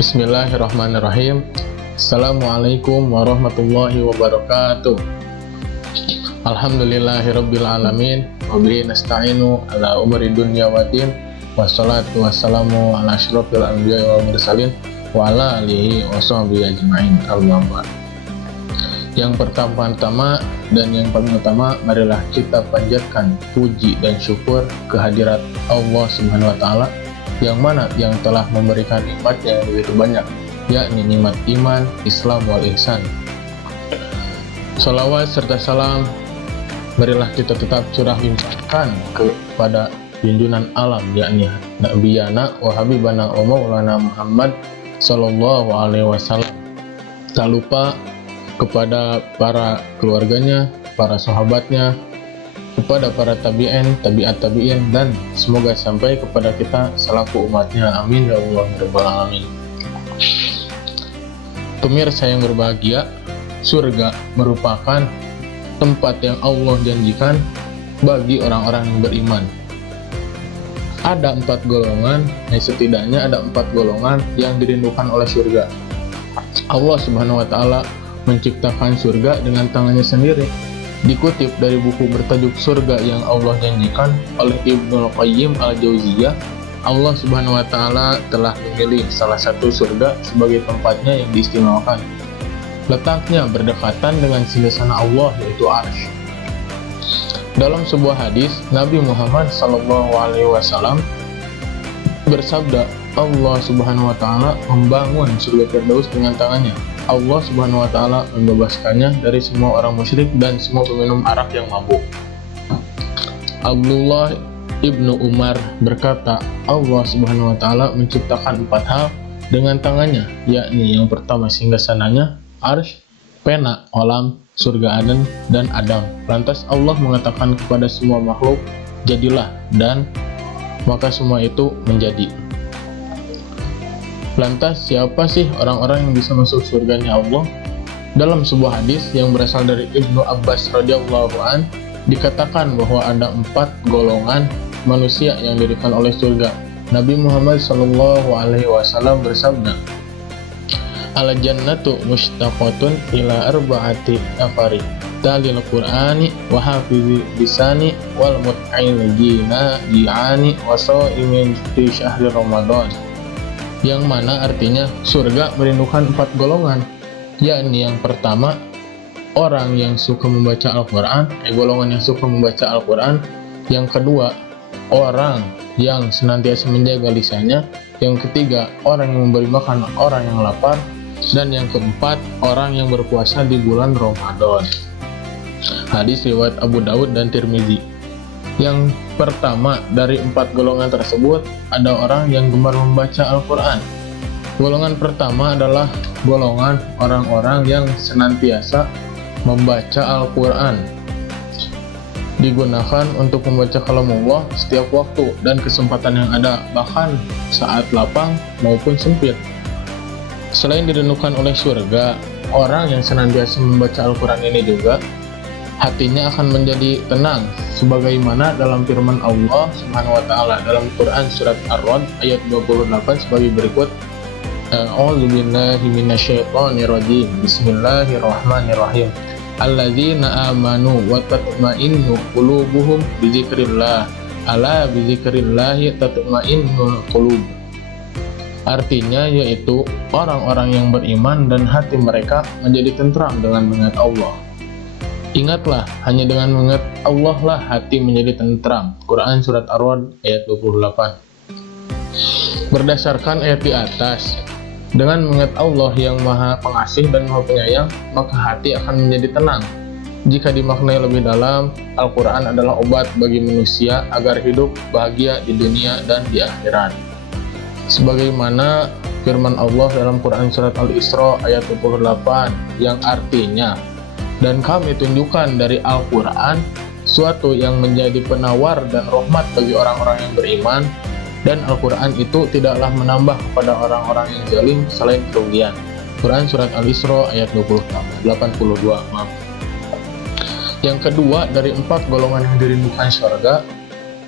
Bismillahirrahmanirrahim. Assalamualaikum warahmatullahi wabarakatuh. Alhamdulillahirabbil alamin wa bihi nasta'inu ala umuri dunya waddin. Wassalatu wassalamu ala asyrofil anbiya'i wal mursalin wa ala alihi washabbihi ajma'in. Amma ba'd. Yang pertama-tama dan yang paling utama, marilah kita panjatkan puji dan syukur kehadirat Allah Subhanahu wa taala yang mana yang telah memberikan nikmat yang begitu banyak, yakni nikmat iman, Islam wal ihsan. Salawat serta salam marilah kita tetap curah limpahkan kepada junjungan alam, yakni Nabiyana wa Habibana wa Maulana Muhammad sallallahu alaihi wasallam. Tak lupa kepada para keluarganya, para sahabatnya, kepada para tabi'in, tabi'in, dan semoga sampai kepada kita selaku umatnya. Amin ya Allah rabbal alamin. Pemirsa yang berbahagia, surga merupakan tempat yang Allah janjikan bagi orang-orang yang beriman. Ada 4 golongan, setidaknya ada 4 golongan yang dirindukan oleh surga. Allah Subhanahu wa taala menciptakan surga dengan tangannya sendiri. Dikutip dari buku bertajuk Surga yang Allah Janjikan oleh Ibnu Qayyim al-Jauziyah, Allah Subhanahu wa taala telah memilih salah satu surga sebagai tempatnya yang diistimewakan. Letaknya berdekatan dengan singgasana Allah, yaitu Arsy. Dalam sebuah hadis, Nabi Muhammad SAW bersabda, Allah Subhanahu wa taala membangun surga Firdaus dengan tangannya. Allah Subhanahu wa taala membebaskannya dari semua orang musyrik dan semua peminum arak yang mabuk. Abdullah ibnu Umar berkata, Allah Subhanahu wa taala menciptakan 4 hal dengan tangannya, yakni yang pertama singgasananya, Arsy, pena, kolam, surga Aden, dan Adam. Lantas Allah mengatakan kepada semua makhluk, jadilah, dan maka semua itu menjadi. Lantas siapa sih orang-orang yang bisa masuk surganya Allah? Dalam sebuah hadis yang berasal dari Ibnu Abbas radhiyallahu an, dikatakan bahwa ada 4 golongan manusia yang didirikan oleh surga. Nabi Muhammad SAW bersabda, al jannatu mushtaqatun ila arba'ati nafari, talil qur'ani wa hafizi lisani wal mut'il ji'ani wa sha'imin fi syahri ramadan. Yang mana artinya surga merindukan 4 golongan, yakni yang pertama orang yang suka membaca Al-Quran, golongan yang suka membaca Al-Quran. Yang kedua orang yang senantiasa menjaga lisannya. Yang ketiga orang yang memberi makan orang yang lapar. Dan yang keempat orang yang berpuasa di bulan Ramadan. Hadis riwayat Abu Daud dan Tirmizi. Yang pertama dari 4 golongan tersebut, ada orang yang gemar membaca Al-Quran. Golongan pertama adalah golongan orang-orang yang senantiasa membaca Al-Quran. Digunakan untuk membaca kalamullah setiap waktu dan kesempatan yang ada, bahkan saat lapang maupun sempit. Selain dirindukan oleh surga, orang yang senantiasa membaca Al-Quran ini juga hatinya akan menjadi tenang, sebagaimana dalam firman Allah Subhanahu wa taala dalam Quran surat Ar-Ra'd ayat 28 sebagai berikut. A'udzubillahi minasyaitonirrajim. Bismillahirrahmanirrahim. Alladzina amanu wa tatma'innu qulubuhum bidzikrillah. Ala bidzikrillahi tatma'innul qulub. Artinya yaitu orang-orang yang beriman dan hati mereka menjadi tentram dengan mengingat Allah. Ingatlah, hanya dengan mengingat Allah lah hati menjadi tentram. Quran surat Ar-Ra'd ayat 28. Berdasarkan ayat di atas, dengan mengingat Allah yang Maha Pengasih dan Maha Penyayang, maka hati akan menjadi tenang. Jika dimaknai lebih dalam, Al-Quran adalah obat bagi manusia agar hidup bahagia di dunia dan di akhirat. Sebagaimana firman Allah dalam Quran surat Al-Isra ayat 28 yang artinya, dan kami tunjukkan dari Al-Quran suatu yang menjadi penawar dan rahmat bagi orang-orang yang beriman, dan Al-Quran itu tidaklah menambah kepada orang-orang yang zalim selain kerugian. Quran surat Al-Isra ayat 82. Yang kedua dari 4 golongan yang dirindukan surga,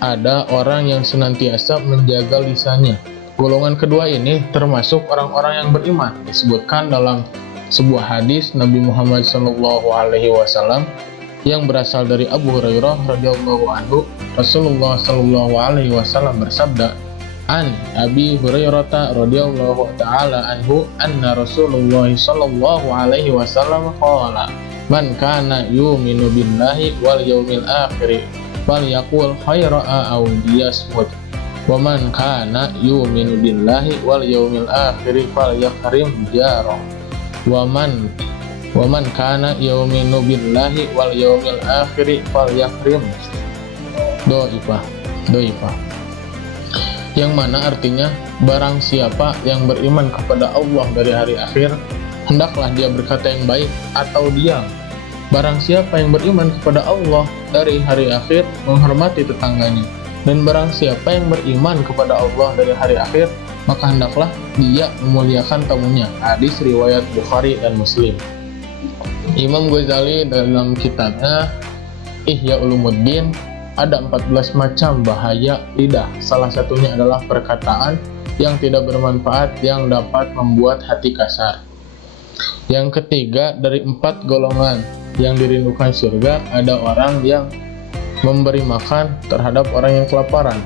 ada orang yang senantiasa menjaga lisannya. Golongan kedua ini termasuk orang-orang yang beriman. Disebutkan dalam sebuah hadis Nabi Muhammad SAW yang berasal dari Abu Hurairah radhiyallahu anhu, Rasulullah SAW bersabda, "An Abi Hurairah radhiyallahu taala anhu anna Rasulullah SAW qala, man kana yu'minu billahi wal yawmil akhir falyaqul khairan aw liyasmut. Wa man kana yu'minu billahi wal yawmil akhir falyakrim jarah. Wa man kana yu'minu billahi wal yawmil akhir falyakrim." Doifah. Yang mana artinya, barang siapa yang beriman kepada Allah dari hari akhir, hendaklah dia berkata yang baik atau diam. Barang siapa yang beriman kepada Allah dari hari akhir, menghormati tetangganya. Dan barang siapa yang beriman kepada Allah dari hari akhir, maka hendaklah dia memuliakan tamunya. Hadis riwayat Bukhari dan Muslim. Imam Ghazali dalam kitabnya Ihya Ulumuddin ada 14 macam bahaya lidah. Salah satunya adalah perkataan yang tidak bermanfaat yang dapat membuat hati kasar. Yang ketiga, dari 4 golongan yang dirindukan surga, ada orang yang memberi makan terhadap orang yang kelaparan.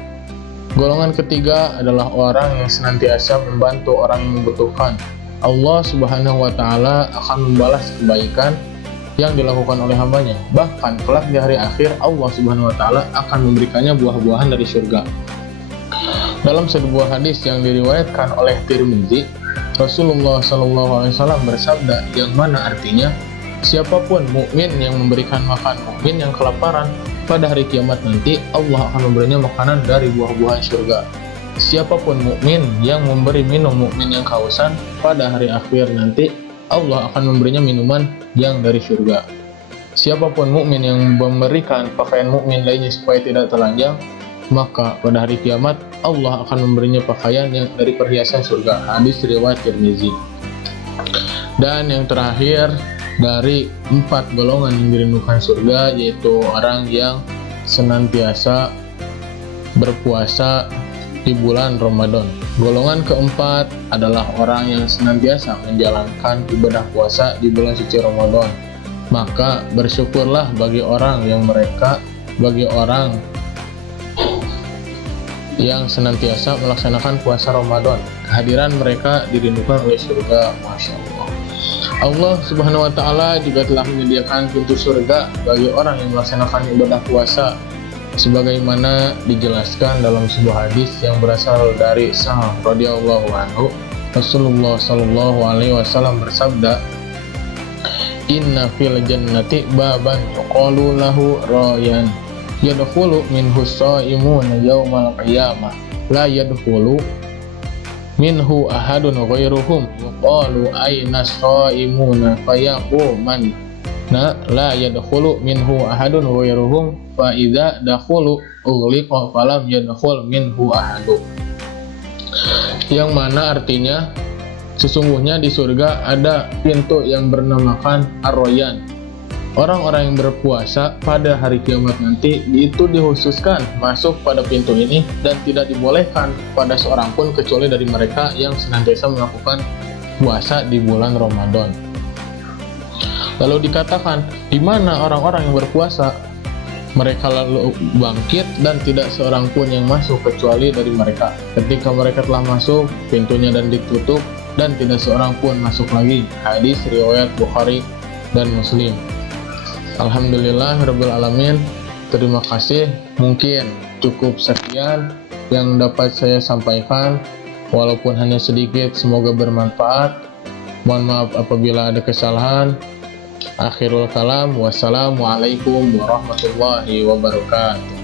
Golongan ketiga adalah orang yang senantiasa membantu orang yang membutuhkan. Allah Subhanahu wa Ta'ala akan membalas kebaikan yang dilakukan oleh hambanya. Bahkan kelak di hari akhir, Allah Subhanahu wa Ta'ala akan memberikannya buah-buahan dari surga. Dalam sebuah hadis yang diriwayatkan oleh Tirmidzi, Rasulullah SAW bersabda, yang mana artinya, siapapun mukmin yang memberikan makan mukmin yang kelaparan, pada hari kiamat nanti Allah akan memberinya makanan dari buah-buahan surga. Siapapun mukmin yang memberi minum mukmin yang kehausan, pada hari akhir nanti Allah akan memberinya minuman yang dari surga. Siapapun mukmin yang memberikan pakaian mukmin lainnya supaya tidak telanjang, maka pada hari kiamat Allah akan memberinya pakaian yang dari perhiasan surga. Hadis riwayat Tirmidzi. Dan yang terakhir, dari 4 golongan yang dirindukan surga, yaitu orang yang senantiasa berpuasa di bulan Ramadan. Golongan keempat adalah orang yang senantiasa menjalankan ibadah puasa di bulan suci Ramadan. Maka bersyukurlah bagi orang yang senantiasa melaksanakan puasa Ramadan. Kehadiran mereka dirindukan oleh surga. Masya Allah. Allah Subhanahu wa Ta'ala juga telah menyediakan pintu surga bagi orang yang melaksanakan ibadah puasa, sebagaimana dijelaskan dalam sebuah hadis yang berasal dari Sa'ad radhiyallahu anhu. Rasulullah sallallahu alaihi wasallam bersabda, "Inna fil jannati baban yuqalu lahu rayyan, yadkhulu minhu shaimuna yaumal qiyamah, la yadkhulu minhu ahadun ghairuhum, yuqalu ayna shaimuna fayaquman la yadkhulu minhu ahadun ghairuhum, fa idza dakhulu ughliqa falam yadkhul minhu ahadu." Yang mana artinya, sesungguhnya di surga ada pintu yang bernamakan Ar-Rayyan. Orang-orang yang berpuasa pada hari kiamat nanti itu dikhususkan masuk pada pintu ini dan tidak dibolehkan pada seorang pun kecuali dari mereka yang senantiasa melakukan puasa di bulan Ramadan. Lalu dikatakan, di mana orang-orang yang berpuasa? Mereka lalu bangkit dan tidak seorang pun yang masuk kecuali dari mereka. Ketika mereka telah masuk, pintunya dan ditutup dan tidak seorang pun masuk lagi. Hadis riwayat Bukhari dan Muslim. Alhamdulillah Rabbil Alamin. Terima kasih. Mungkin cukup sekian yang dapat saya sampaikan, walaupun hanya sedikit, semoga bermanfaat. Mohon maaf apabila ada kesalahan. Akhirul kalam, wassalamualaikum warahmatullahi wabarakatuh.